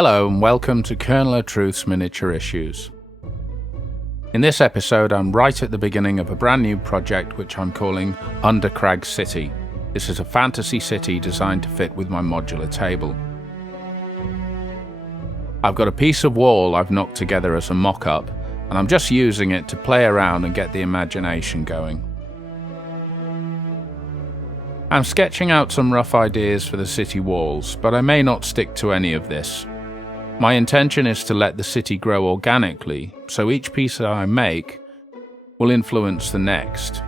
Hello and welcome to Kernel of Truth's Miniature Issues. In this episode I'm right at the beginning of a brand new project which I'm calling Undercrag City. This is a fantasy city designed to fit with my modular table. I've got a piece of wall I've knocked together as a mock-up and I'm just using it to play around and get the imagination going. I'm sketching out some rough ideas for the city walls, but I may not stick to any of this. My intention is to let the city grow organically, so each piece that I make will influence the next.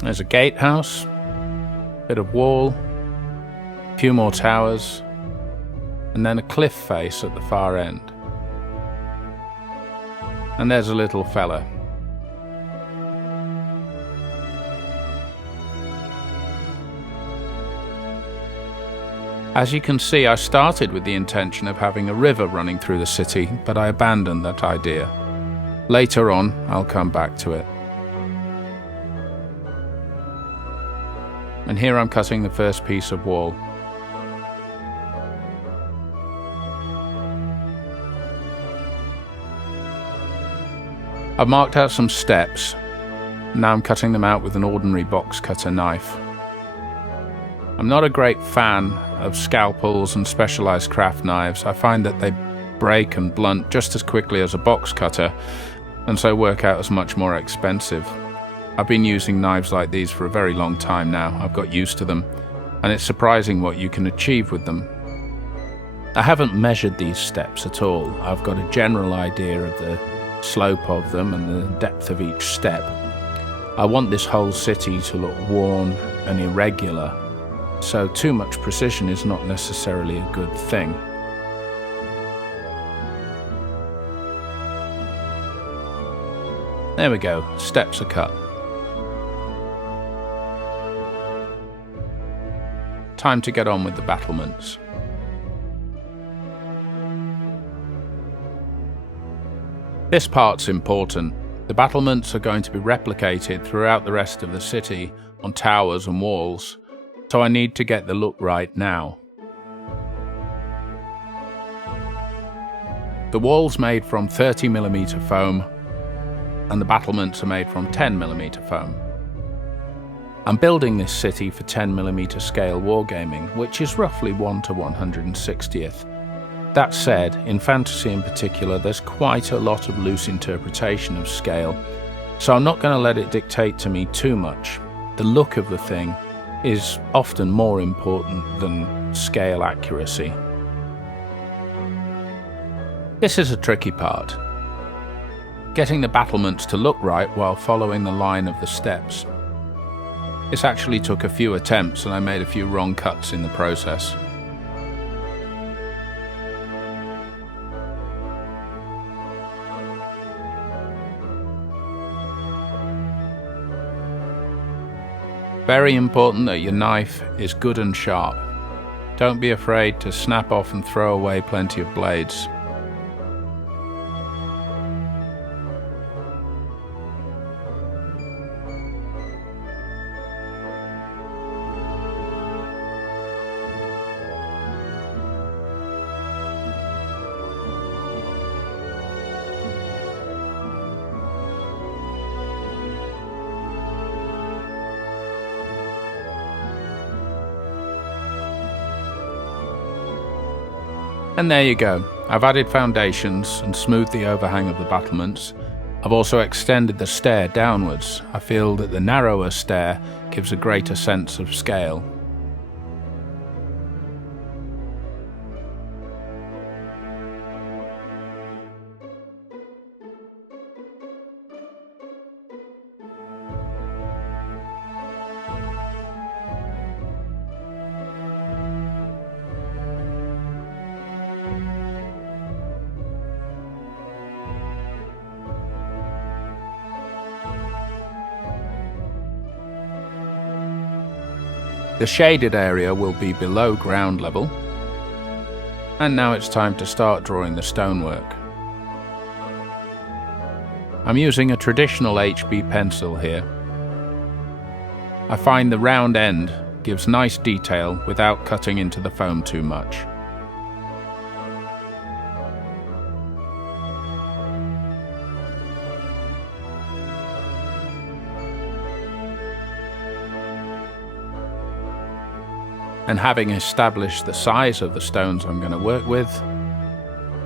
There's a gatehouse, bit of wall, a few more towers, and then a cliff face at the far end. And there's a little fella. As you can see, I started with the intention of having a river running through the city, but I abandoned that idea. Later on, I'll come back to it. And here I'm cutting the first piece of wall. I've marked out some steps. Now I'm cutting them out with an ordinary box cutter knife. I'm not a great fan of scalpels and specialized craft knives. I find that they break and blunt just as quickly as a box cutter, and so work out as much more expensive. I've been using knives like these for a very long time now. I've got used to them, and it's surprising what you can achieve with them. I haven't measured these steps at all. I've got a general idea of the slope of them and the depth of each step. I want this whole city to look worn and irregular, so too much precision is not necessarily a good thing. There we go, steps are cut. Time to get on with the battlements. This part's important. The battlements are going to be replicated throughout the rest of the city on towers and walls, so I need to get the look right now. The wall's made from 30mm foam and the battlements are made from 10mm foam. I'm building this city for 10mm scale wargaming, which is roughly 1 to 160th. That said, in fantasy in particular, there's quite a lot of loose interpretation of scale, so I'm not going to let it dictate to me too much. The look of the thing is often more important than scale accuracy. This is a tricky part. Getting the battlements to look right while following the line of the steps. This actually took a few attempts and I made a few wrong cuts in the process. Very important that your knife is good and sharp. Don't be afraid to snap off and throw away plenty of blades. And there you go. I've added foundations and smoothed the overhang of the battlements. I've also extended the stair downwards. I feel that the narrower stair gives a greater sense of scale. The shaded area will be below ground level. And now it's time to start drawing the stonework. I'm using a traditional HB pencil here. I find the round end gives nice detail without cutting into the foam too much. And having established the size of the stones I'm going to work with,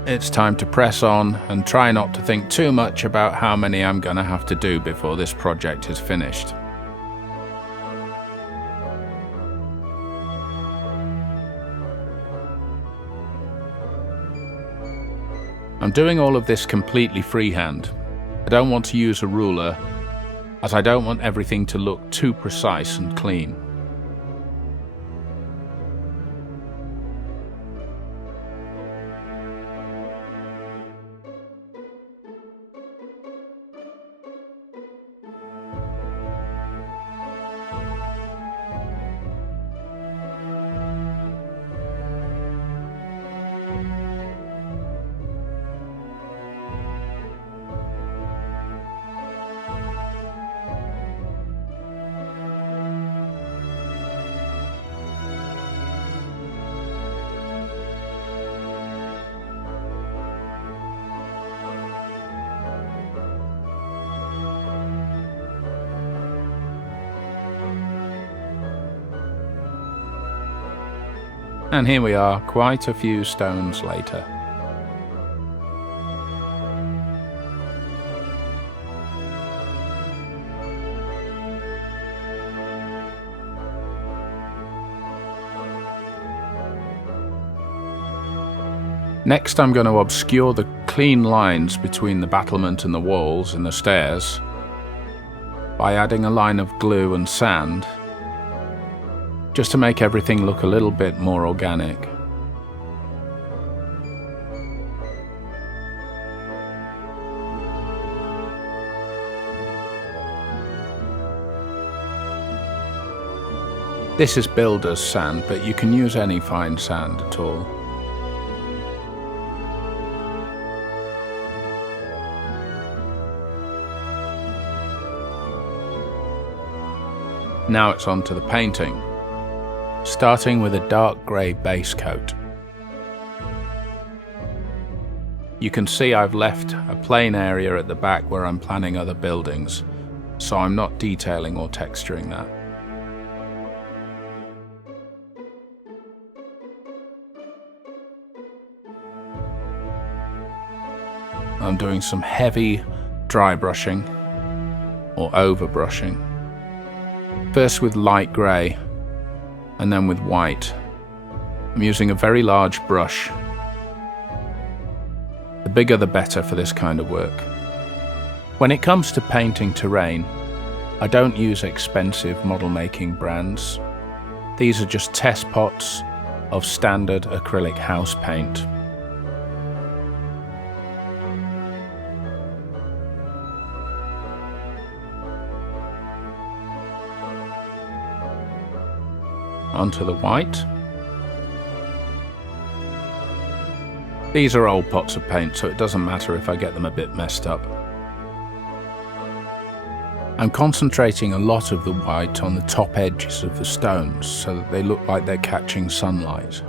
it's time to press on and try not to think too much about how many I'm going to have to do before this project is finished. I'm doing all of this completely freehand. I don't want to use a ruler, as I don't want everything to look too precise and clean. And here we are, quite a few stones later. Next, I'm going to obscure the clean lines between the battlement and the walls and the stairs by adding a line of glue and sand, just to make everything look a little bit more organic. This is builder's sand, but you can use any fine sand at all. Now it's on to the painting, starting with a dark grey base coat. You can see I've left a plain area at the back where I'm planning other buildings, so I'm not detailing or texturing that. I'm doing some heavy dry brushing or over brushing. First with light grey and then with white. I'm using a very large brush. The bigger the better for this kind of work. When it comes to painting terrain, I don't use expensive model making brands. These are just test pots of standard acrylic house paint. Onto the white. These are old pots of paint, so it doesn't matter if I get them a bit messed up. I'm concentrating a lot of the white on the top edges of the stones so that they look like they're catching sunlight.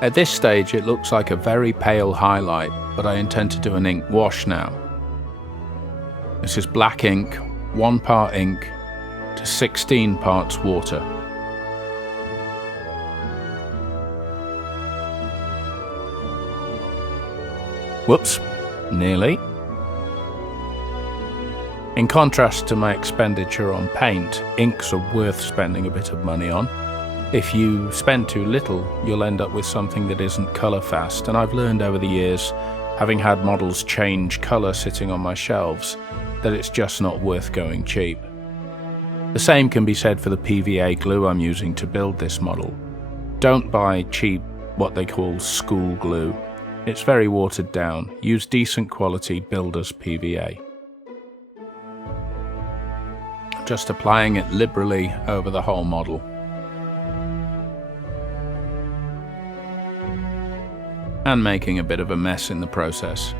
At this stage it looks like a very pale highlight, but I intend to do an ink wash now. This is black ink, 1 part ink to 16 parts water. Whoops, nearly. In contrast to my expenditure on paint, inks are worth spending a bit of money on. If you spend too little, you'll end up with something that isn't colour fast, and I've learned over the years, having had models change colour sitting on my shelves, that it's just not worth going cheap. The same can be said for the PVA glue I'm using to build this model. Don't buy cheap, what they call school glue. It's very watered down. Use decent quality builder's PVA. Just applying it liberally over the whole model. And making a bit of a mess in the process.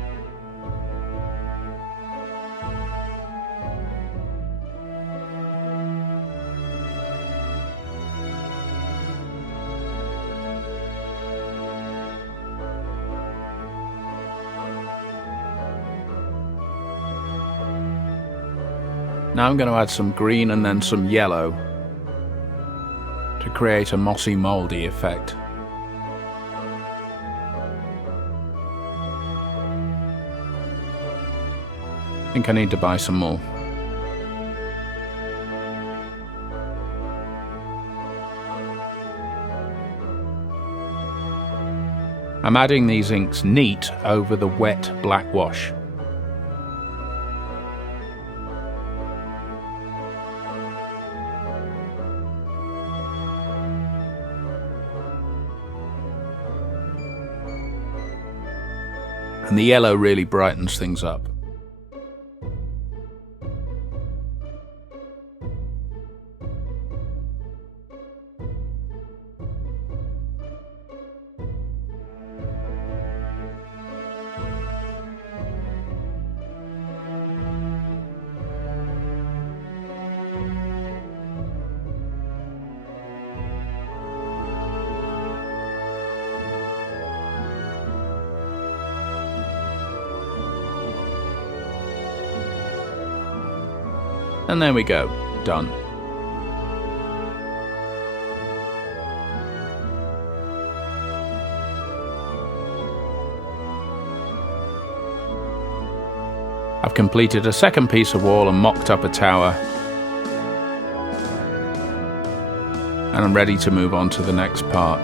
Now I'm going to add some green and then some yellow to create a mossy, mouldy effect. I think I need to buy some more. I'm adding these inks neat over the wet black wash. And the yellow really brightens things up. And there we go, done. I've completed a second piece of wall and mocked up a tower. And I'm ready to move on to the next part.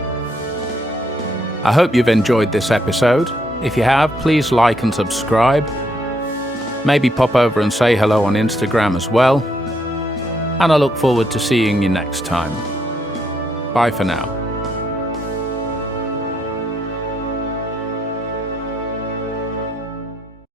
I hope you've enjoyed this episode. If you have, please like and subscribe. Maybe pop over and say hello on Instagram as well. And I look forward to seeing you next time. Bye for now.